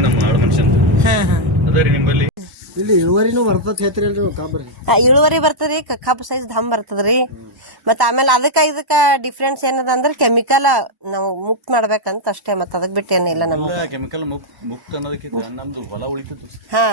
ಈಗ ನಮ್ಮ ಆಳು ಮನುಷ್ಯನ್ ಅದ ರೀ ನಿಮ್ಮಲ್ಲಿ ಇಲ್ಲಿ ಇಳುವರಿನೂ ಬರ್ತದ ಹೇಳ್ತೀರಲ್ರಿ ಕಬ್ಬರಿ ಇಳುವರಿ ಬರ್ತದ್ರಿ ಕಬ್ಬು ಸೈಜ್ ದಮ್ ಬರ್ತದ್ರಿ ಮತ್ತ ಆಮೇಲೆ ಇದಕ್ಕ ಡಿಫ್ರೆನ್ಸ್ ಏನದ ಅಂದ್ರೆ ಕೆಮಿಕಲ್ ನಾವು ಮುಕ್ತ ಮಾಡ್ಬೇಕಂತ ಅಷ್ಟೇ ಮತ್ತ ಅದಕ್ ಬಿಟ್ಟು ಏನಿಲ್ಲ ನಮ್ಗೆ ಕೆಮಿಕಲ್ ಮುಕ್ತ ಅನ್ನೋದಕ್ಕಿಂತ ನಮ್ದು ಹೊಲ ಉಳಿತದ. ಹಾ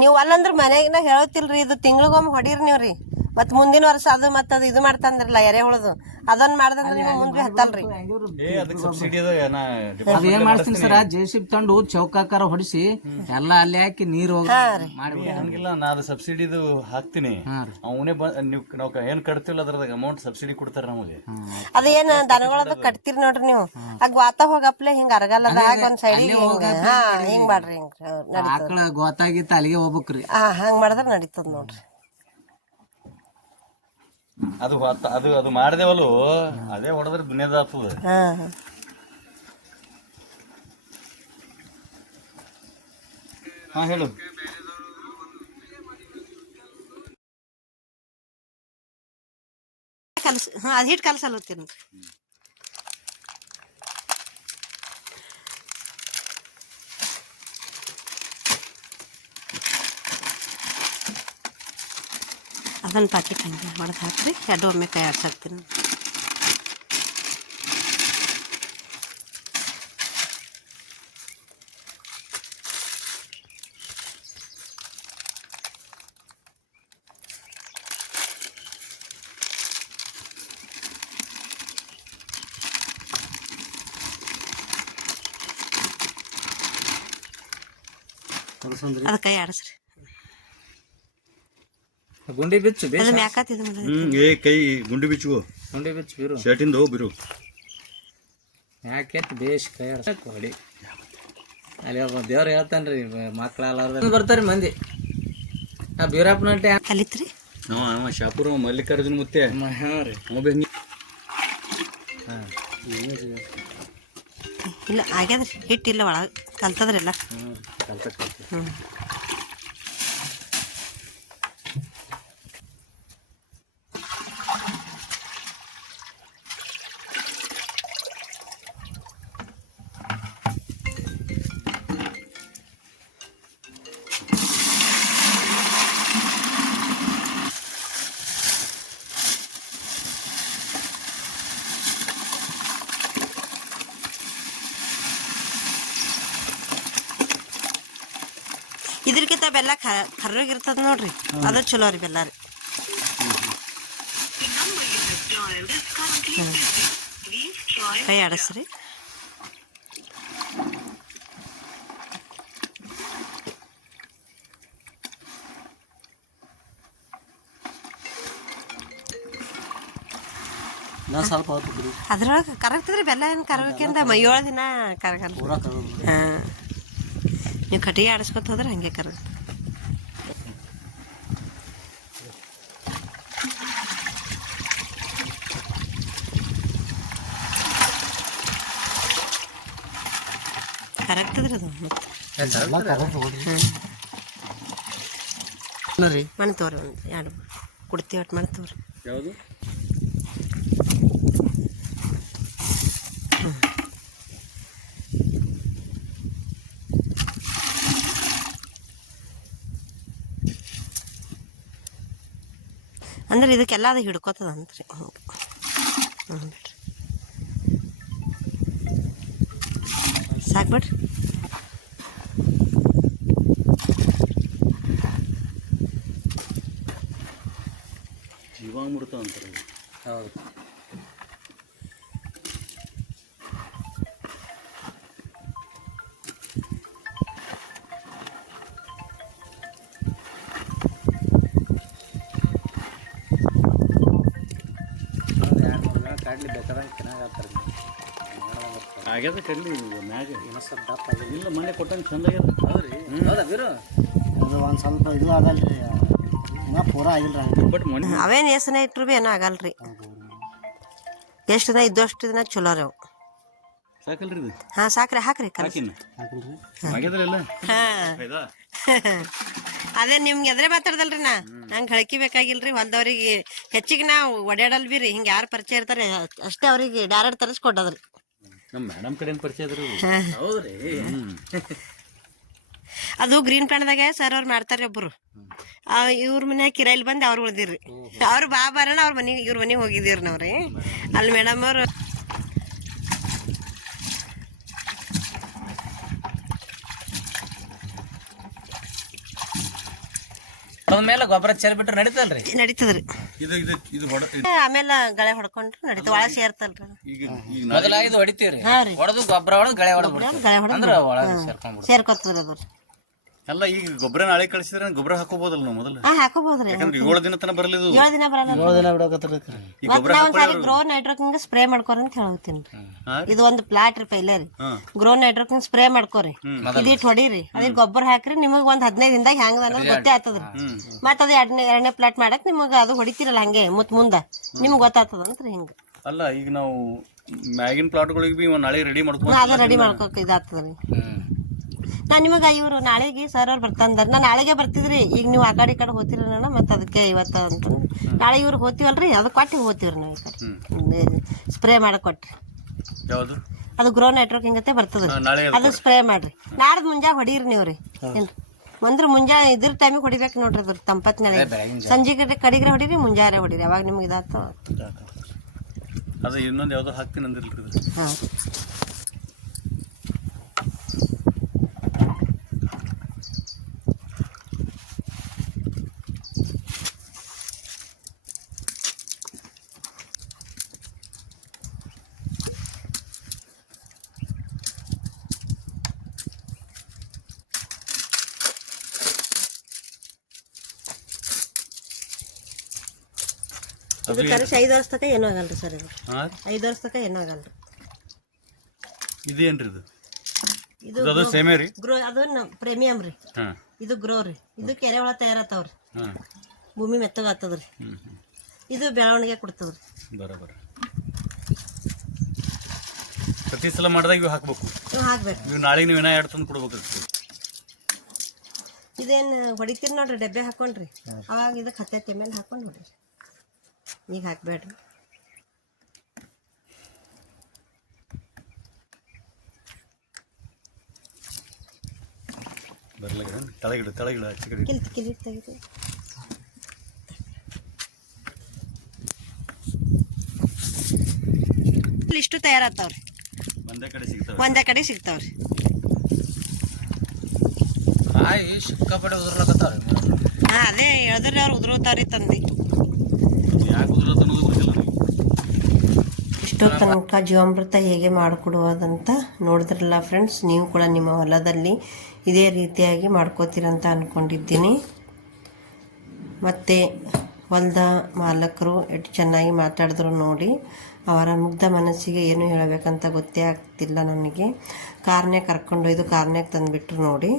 ನೀವು ಅಲ್ಲಂದ್ರ ಮನೆಗಿನ ಹೇಳತಿಲ್ರಿ ಇದು ತಿಂಗಳಿಗೊಮ್ಮೆ ಹೊಡೀರಿ ನೀವ್ರಿ ಮತ್ ಮುಂದಿನ ವರ್ಷ ಅದು ಮತ್ತ ಅದು ಇದು ಮಾಡ್ತಂದ್ರಲ್ಲ ಎರೆಹುಳದು ಅದನ್ನ ಮಾಡ್ದಂದ್ರ ನೀವು ಮುಂದೆ ಹತ್ತಲ್ರಿ. ಅದ ಏನ್ ಮಾಡ್ತೀನಿ ಸರ ಜೆಸಿಬಿ ತಂಡು ಚೌಕಾಕಾರ ಹೊಡಿಸಿ ಎಲ್ಲಾ ಅಲ್ಲಿ ಹಾಕಿ ನೀರು ಹಂಗಿಲ್ಲ ನಾ ಅದು ಸಬ್ಸಿಡಿದು ಹಾಕ್ತೀನಿ ಅವನೇ ನಾವ್ ಏನ್ ಕಟ್ತಿಲ್ಲ ಅದ್ರದಾಗ ಅಮೌಂಟ್ ಸಬ್ಸಿಡಿ ಕೊಡ್ತಾರ ನಮಗೆ. ಅದೇನ್ ದನಗಳದ ಕಟ್ತೀರಿ ನೋಡ್ರಿ ನೀವು ಆಗ ವಾತ ಹೋಗಪ್ಲೆ ಹಿಂಗ ಅರಗಲ್ಲದ ಒಂದ್ ಸೈಡ್ ಹಿಂಗ್ ಮಾಡ್ರಿ ಹಿಂಗ ಆಕಳ ಗೋತಾಗಿತ್ತ ಅಲ್ಲಿಗೆ ಹೋಗ್ಬೇಕ್ರಿ. ಹಂಗ್ ಮಾಡಿದ್ರ ನಡೀತದ ನೋಡ್ರಿ. ಅದು ಅದು ಅದು ಮಾಡಿದೇವಲ್ಲ ಅದೇ ಹೊಡೆದ್ರೆ ದುನಿಯಾದ ಆಗ್ತದ. ಹಾ ಹೇಳು. ಅದ್ ಹಿಟ್ ಕಲ್ಸಲ್ಲತ್ತೀನಿ ಅದನ್ನ ಪಾಕೆಟ್ ಹಂಗೆ ಹೊಡೆದು ಹಾಕ್ರಿ ಎರಡು ಒಮ್ಮೆ ಕೈ ಆಡ್ಸಾಕ್ತೀನಿ. ಅದ ಕೈ ಆಡಿಸ್ರಿ ಗುಂಡಿ ಬಿಚ್ಚು ಏ ಕೈ ಗುಂಡಿ ಬಿಚ್ಚು ಗುಂಡಿ ಬಿಚ್ಚು ಬಿರು ಶರ್ಟಿಂದ ಬಿರು ಯಾಕೆ ಬೇಷ್ ಕೈ ಆಡ್ಸಕ್ ಹೊಡಿ. ಅಲ್ಲಿ ಒಬ್ಬ ದೇವ್ರು ಹೇಳ್ತಾನ್ರಿ ಮಕ್ಳು ಬರ್ತಾರಿ ಮಂದಿ ಆ ಬೀರಪ್ಪನ ಕಲಿತ್ರಿ ಶಾಪುರ ಮಲ್ಲಿಕಾರ್ಜುನ ಮುತ್ತೆ ಇಲ್ಲ ಆಗ್ಯದ್ರಿ ಹಿಟ್ಟಿಲ್ಲ ಒಳಗೆ ಕಲ್ತದ್ರಿಲ್ಲ. ಇದ್ರಕ್ಕಿಂತ ಬೆಲ್ಲ ಕರ್ರಗಿರ್ತದ ನೋಡ್ರಿ ಅದು ಚಲೋ ರೀ ಬೆಲ್ಲ ರೀ. ಕೈ ಆಡಿಸ್ರಿ ಸ್ವಲ್ಪ ಅದ್ರೊಳಗೆ ಕರಗ್ತದ್ರಿ ಬೆಲ್ಲ ಏನು ಕರಗಕ್ಕಿಂತ 7 ದಿನ ಕರಗಲ್ಲ. ನೀವು ಕಟ್ಟಿಗೆ ಆಡಿಸ್ಕೊತ ಹೋದ್ರೆ ಹಂಗೆ ಕರಗುತ್ತೆ. ಕರಗ್ತದ್ರಿ ಅದು ಮನೆ ತೋರಿ ಒಂದು 2 ಕುಡ್ತಿ ಒಟ್ಟು ಮನೆ ತೋರಿ ಯಾವುದು ಅಂದ್ರೆ ಇದಕ್ಕೆಲ್ಲ ಅದು ಹಿಡ್ಕೋತದ ಅಂತ್ರಿ. ಬಿಡ್ರಿ ಸಾಕ್ಬಿಡ್ರಿ. ಜೀವಾಮೃತ ಅಂತಾರೆ. ಹೌದು ಕಾಡ್ಲಿ ಬೇಕಾದಂಗೆ ಚೆನ್ನಾಗಿ ಆಗ್ಯದ ಕಡ್ಲಿ ಮ್ಯಾಗ ಇನ್ನೂ ಸ್ವಲ್ಪ ದಪ್ಪ ಇಲ್ಲ ಮನೆ ಕೊಟ್ಟಂಗೆ ಚಂದ ಆಗ್ಯದ. ಹೌದ್ರಿ ಹೌದಾ ಬೀರು ಅದು ಒಂದು ಸ್ವಲ್ಪ ಇದು ಆಗಲ್ರಿ ಇನ್ನೂ ಪೂರ ಆಗಿಲ್ರಿ. ಬಟ್ ಮನೆ ಅವೇನು ಎಷ್ಟನೇ ಇಟ್ರು ಭೀ ಏನೂ ಆಗಲ್ರಿ. ಎಷ್ಟು ದಿನ ಇದ್ದು ಅಷ್ಟು ದಿನ ಚಲೋ ರೀ ಅವು. ಸಾಕಲ್ರಿ ಇದು. ಸಾಕ್ರಿ ಹಾಕ್ರಿ ಆಗ್ಯದ್ರಲ್ಲ. ಅದೇ ನಿಮ್ಗೆ ಎದ್ರೆ ಮಾತಾಡ್ದಲ್ರಿ ನಂಗೆ ಹಳಕಿ ಬೇಕಾಗಿಲ್ರಿ. ಹೊಲ್ದವ್ರಿಗೆ ಹೆಚ್ಚಿಗೆ ನಾವು ಒಡ್ಯಾಡಲ್ ಬಿ ರೀ ಹಿಂಗೆ ಯಾರು ಪರಿಚಯ ಇರ್ತಾರೆ ಅಷ್ಟೇ ಅವ್ರಿಗೆ ಡೈರೆಕ್ಟ್ ತರಿಸ್ಕೊಟ್ಟದ್ರಿ. ನಮ್ಮ ಮೇಡಮ್ ಕಡೆ ಪರಿಚಯ ಅದ್ರಿ ಹೌದ್ರಿ ಅದು ಗ್ರೀನ್ ಪ್ಲಾಂಟ್ದಾಗ ಸರ್ ಅವ್ರು ಮಾಡ್ತಾರೆ ಒಬ್ರು ಇವ್ರ ಮನ್ಯಾಗ ಕಿರಾಯಿಲ್ ಬಂದು ಅವ್ರು ಉಳ್ದಿರ್ರಿ ಅವ್ರು ಬರೋಣ ಅವ್ರ ಮನೆಗೆ ಇವ್ರ ಮನೆಗೆ ಹೋಗಿದ್ದೀರಿ ನಾವ್ರಿ ಅಲ್ಲಿ ಮೇಡಮ್ ಅವ್ರು ಮೇಲೆ ಗೊಬ್ಬರ ಚೆಲ್ ಬಿಟ್ರೆ ನಡೀತಲ್ರಿ ನಡೀತದ್ರಿ ಇದು ಆಮೇಲೆ ಗಳೆ ಹೊಡ್ಕೊಂಡ್ರು ನಡೀತದ ಒಳಗೆ ಸೇರ್ತಲ್ರಿ ಮೊದಲ ಇದು ಹೊಡಿತೀವ್ರಿ ಹೊಡೆದು ಗೊಬ್ಬರ ಹೊಡೆದು ಗಳೆ ಹೊಡೆದು ಗಳೆ ಹೊಡೆದು ಅಂದ್ರೆ ಒಳಗೆ ಸೇರ್ಕೊಂಡ್ಬಿಡ್ತೀವಿ ಸೇರ್ಕೊತದ್ರಿ ಅದು ಅಲ್ಲ ಈಗ ಗೊಬ್ಬರ ನಾಳೆ ಕಳಿಸಿದ್ರೆ ಗೊಬ್ಬರ ಹಾಕೋಬಹುದಲ್ಲ ನಾವು ಮೊದಲು ಹಾಕೋಬಹುದ್ರಿ ಯಾಕಂದ್ರೆ 7 ದಿನ ತನಕ ಬರಲಿದ್ದು 7 ದಿನ ಬರಲ್ಲ ಈ ಗೊಬ್ಬರ ಒಂದ್ಸಾರಿ ಗ್ರೋ ನೈಟ್ರೋಕಿಂಗ್ ಸ್ಪ್ರೇ ಮಾಡ್ಕೋರಿ ಅಂತ ಹೇಳ್ತೀನಿ ಇದು ಒಂದು ಪ್ಲಾಟ್ ರೀ ಪೈಲೆ ರೀ ಗ್ರೋ ನೈಟ್ರೋಕಿಂಗ್ ಸ್ಪ್ರೇ ಮಾಡ್ಕೋರಿ ಇದಿಟ್ ಹೊಡೀರಿ ಅದ್ರ ಗೊಬ್ಬರ ಹಾಕ್ರಿ ನಿಮಗ್ ಒಂದ್ 15 ದಿನದಾಗ ಹೆಂಗ್ ಅನ್ನೋದು ಗೊತ್ತೇ ಆಗ್ತದ್ರಿ ಮತ್ತ ಅದು ಎರಡನೇ ಪ್ಲಾಟ್ ಮಾಡಕ್ ನಿಮಗ ಅದು ಹೊಡಿತಿರಲ್ಲ ಹಂಗೆ ಮುಂದ ನಿಮ್ಗ್ ಗೊತ್ತಾಗ್ತದಂತ್ರಿ ಹಿಂಗ ಅಲ್ಲ ಈಗ ನಾವು ಮ್ಯಾಗಿನ ಪ್ಲಾಟ್ಗಳಿಗೆ ಬಿ ನಾಳೆ ರೆಡಿ ಮಾಡ್ಕೊಂಡು ಅದ ರೆಡಿ ಮಾಡ್ಕೋಕ್ ಇದಾಗ್ತದ್ರಿ ನಾ ನಿಮಗ ಇವ್ರು ನಾಳೆಗೆ ಸರ್ ಅವ್ರು ಬರ್ತಾಂದಾರ ನಾ ನಾಳೆಗೆ ಬರ್ತಿದ್ರಿ ಈಗ ನೀವು ಆ ಕಡೆ ಈ ಕಡೆ ಹೋತಿರಣ್ಣ ಮತ್ತೆ ಅದಕ್ಕೆ ಇವತ್ತ ಅಂತ ನಾಳೆ ಇವ್ರು ಹೋತಿವಲ್ರಿ ಅದು ಕೊಟ್ಟು ಹೋತಿವ್ರಿ ನಾವು ಈ ಕಡೆ ಸ್ಪ್ರೇ ಮಾಡಕ್ ಕೊಟ್ರಿ ಯಾವುದು ಅದು ಗ್ರೋ ನೈಟ್ರೋಕಿಂಗ್ ಅಂತ ಬರ್ತದ್ರಿ ನಾಳೆ ಅದು ಸ್ಪ್ರೇ ಮಾಡ್ರಿ ನಾಡ್ದು ಮುಂಜಾ ಹೊಡೀರಿ ನೀವ್ರಿ ಏನ್ರಿ ಒಂದ್ರ ಮುಂಜಾ ಇದ್ರ ಟೈಮಿಗೆ ಹೊಡಿಬೇಕು ನೋಡ್ರಿ ಅದ್ರ ತಂಪತ್ನಾಳೆ ಸಂಜೆ ಕಡಿಗ್ರೆ ಹೊಡೀರಿ ಮುಂಜಾರೆ ಹೊಡೀರಿ ಅವಾಗ ನಿಮ್ಗೆ ಇದಾತ ಅದು ಇನ್ನೊಂದು ಯಾವ್ದೋ ಹಾಕ್ತೀನಿ ಅಂದಿಲ್ರಿ ಹಾಂ ಇದು ಕರೆಕ್ಟ್ 5 ವರ್ಷ ತನಕ ಏನೂ ಆಗಲ್ರಿ ಸರ್ ಇದು 5 ವರ್ಷ ತನಕ ಏನೂ ಆಗಲ್ರಿ ಇದೇನ್ರಿ ಇದು ಅದು ಸೇಮೇ ರೀ ಗ್ರೋ ಅದು ಪ್ರೀಮಿಯಂ ರೀ ಇದು ಗ್ರೋ ರೀ ಇದು ಕೆರೆ ಒಳಗೆ ತಯಾರಾತಾವ್ರಿ ಭೂಮಿ ಮೆತ್ತಗಾಗ್ತದ್ರಿ ಇದು ಬೆಳವಣಿಗೆ ಕೊಡ್ತದ್ರಿ ಬರೋಬರ ಪ್ರತಿ ಸಲ ಮಾಡಿದಾಗ ಇವು ಹಾಕ್ಬೇಕು ನೀವು ಹಾಕ್ಬೇಕು ನೀವು ನಾಳೆ ನೀವು ಏನೋ 2 ತಂದು ಕೊಡ್ಬೇಕಾಗ್ತದೆ ಇದೇನು ಹೊಡಿತೀರಿ ನೋಡ್ರಿ ಡಬ್ಬೆ ಹಾಕೊಂಡ್ರಿ ಅವಾಗ ಇದಕ್ಕೆ 10 ml ಹಾಕೊಂಡು ನೋಡ್ರಿ ಈಗ ಹಾಕ್ಬೇಡ್ರಿ ಬರ್ಲಾಗ ತಳಗಿಡು ಆಚೆ ಕಡೆ ಕಿಲಿ ತೆಗಿತು ಇಷ್ಟು ತಯಾರಾಗ್ತಾವ್ರಿ ಒಂದೇ ಕಡೆ ಸಿಗ್ತಾವ್ರಿ ಕಾಯಿ ಸಿಕ್ಕಾಪಟ್ಟೆ ಉದುರ್ಲಕತ್ತಾವ್ರಿ ಹಾಂ ಅದೇ ಹೇಳಿದ್ರಿ ಅವ್ರು ಉದುರೋತಾವ್ರಿ ತಂದು ಯಾಕೆ ಉದುರೋದು ಅನ್ನೋದು ಗೊತ್ತಿಲ್ಲ ಇಷ್ಟೋ ತನಕ ಜೀವಾಮೃತ ಹೇಗೆ ಮಾಡಿಕೊಡುವುದಂತ ನೋಡಿದ್ರಲ್ಲ ಫ್ರೆಂಡ್ಸ್ ನೀವು ಕೂಡ ನಿಮ್ಮ ಹೊಲದಲ್ಲಿ ಇದೇ ರೀತಿಯಾಗಿ ಮಾಡ್ಕೋತೀರಂತ ಅಂದ್ಕೊಂಡಿದ್ದೀನಿ ಮತ್ತು ಹೊಲದ ಮಾಲಕರು ಎಷ್ಟು ಚೆನ್ನಾಗಿ ಮಾತಾಡಿದ್ರು ನೋಡಿ ಅವರ ಮುಗ್ಧ ಮನಸ್ಸಿಗೆ ಏನು ಹೇಳಬೇಕಂತ ಗೊತ್ತೇ ಆಗ್ತಿಲ್ಲ ನನಗೆ ಕಾರ್ನ್ಯಾಗ ಕರ್ಕೊಂಡೊಯ್ದು ಕಾರ್ನ್ಯಾಗ ತಂದುಬಿಟ್ರು ನೋಡಿ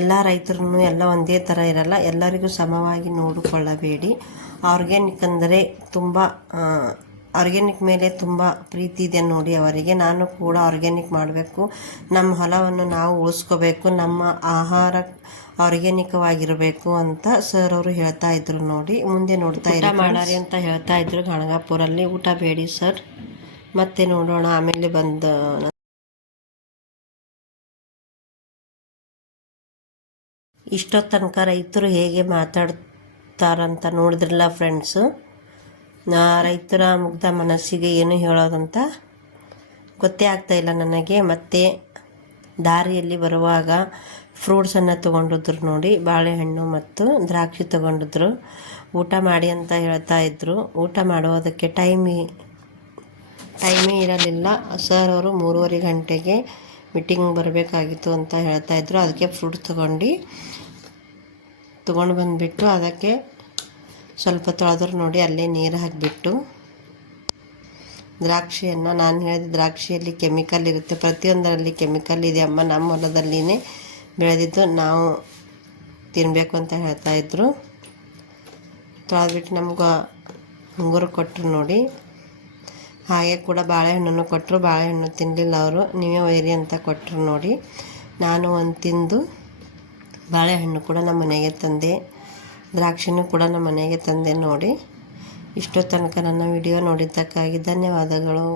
ಎಲ್ಲ ರೈತರು ಎಲ್ಲ ಒಂದೇ ಥರ ಇರಲ್ಲ ಎಲ್ಲರಿಗೂ ಸಮವಾಗಿ ನೋಡಿಕೊಳ್ಳಬೇಡಿ ಆರ್ಗ್ಯಾನಿಕ್ ಅಂದರೆ ತುಂಬ ಆರ್ಗ್ಯಾನಿಕ್ ಮೇಲೆ ತುಂಬ ಪ್ರೀತಿ ಇದೆ ನೋಡಿ ಅವರಿಗೆ ನಾನು ಕೂಡ ಆರ್ಗ್ಯಾನಿಕ್ ಮಾಡಬೇಕು ನಮ್ಮ ಹೊಲವನ್ನು ನಾವು ಉಳಿಸ್ಕೋಬೇಕು ನಮ್ಮ ಆಹಾರ ಆರ್ಗ್ಯಾನಿಕವಾಗಿರಬೇಕು ಅಂತ ಸರ್ ಅವರು ಹೇಳ್ತಾ ಇದ್ರು ನೋಡಿ ಮುಂದೆ ನೋಡ್ತಾ ಊಟ ಮಾಡಾರಿ ಅಂತ ಹೇಳ್ತಾ ಇದ್ರು ಗಣಗಾಪುರಲ್ಲಿ ಊಟ ಬೇಡಿ ಸರ್ ಮತ್ತೆ ನೋಡೋಣ ಆಮೇಲೆ ಬಂದು ಇಷ್ಟೊತ್ತು ತನಕ ರೈತರು ಹೇಗೆ ಮಾತಾಡ್ತಾರಂತ ನೋಡಿದ್ರಲ್ಲ ಫ್ರೆಂಡ್ಸು ರೈತರ ಮುಗ್ಧ ಮನಸ್ಸಿಗೆ ಏನು ಹೇಳೋದಂತ ಗೊತ್ತೇ ಆಗ್ತಾಯಿಲ್ಲ ನನಗೆ ಮತ್ತೆ ದಾರಿಯಲ್ಲಿ ಬರುವಾಗ ಫ್ರೂಟ್ಸನ್ನು ತೊಗೊಂಡಿದ್ರು ನೋಡಿ ಬಾಳೆಹಣ್ಣು ಮತ್ತು ದ್ರಾಕ್ಷಿ ತೊಗೊಂಡಿದ್ರು ಊಟ ಮಾಡಿ ಅಂತ ಹೇಳ್ತಾ ಇದ್ರು ಊಟ ಮಾಡೋದಕ್ಕೆ ಟೈಮೇ ಇರಲಿಲ್ಲ ಸರ್ ಅವರು 3:30 ಗಂಟೆಗೆ ಮೀಟಿಂಗ್ ಬರಬೇಕಾಗಿತ್ತು ಅಂತ ಹೇಳ್ತಾಯಿದ್ರು ಅದಕ್ಕೆ ಫ್ರೂಟ್ಸ್ ತೊಗೊಂಡು ಬಂದುಬಿಟ್ಟು ಅದಕ್ಕೆ ಸ್ವಲ್ಪ ತೊಳೆದ್ರು ನೋಡಿ ಅಲ್ಲೇ ನೀರು ಹಾಕಿಬಿಟ್ಟು ದ್ರಾಕ್ಷಿಯನ್ನು ನಾನು ಹೇಳಿದ ದ್ರಾಕ್ಷಿಯಲ್ಲಿ ಕೆಮಿಕಲ್ ಇರುತ್ತೆ ಪ್ರತಿಯೊಂದರಲ್ಲಿ ಕೆಮಿಕಲ್ ಇದೆ ಅಮ್ಮ ನಮ್ಮ ಹೊಲದಲ್ಲಿನೇ ಬೆಳೆದಿದ್ದು ನಾವು ತಿನ್ನಬೇಕು ಅಂತ ಹೇಳ್ತಾಯಿದ್ರು ತೊಳೆದ್ಬಿಟ್ಟು ನಮ್ಗೆ ಉಂಗುರು ಕೊಟ್ಟರು ನೋಡಿ ಹಾಗೆ ಕೂಡ ಬಾಳೆಹಣ್ಣನ್ನು ಕೊಟ್ಟರು ಬಾಳೆಹಣ್ಣು ತಿನ್ನಲಿಲ್ಲ ಅವರು ನೀವೇ ಒಯ್ಯಿರಿ ಅಂತ ಕೊಟ್ಟರು ನೋಡಿ ನಾನು ಒಂದು ತಿಂದು ಬಾಳೆಹಣ್ಣು ಕೂಡ ನಮ್ಮ ಮನೆಗೆ ತಂದೆ ದ್ರಾಕ್ಷಿನೂ ಕೂಡ ನಮ್ಮ ಮನೆಗೆ ತಂದೆ ನೋಡಿ ಇಷ್ಟೋ ತನಕ ನನ್ನ ವಿಡಿಯೋ ನೋಡಿದ್ದಕ್ಕಾಗಿ ಧನ್ಯವಾದಗಳು.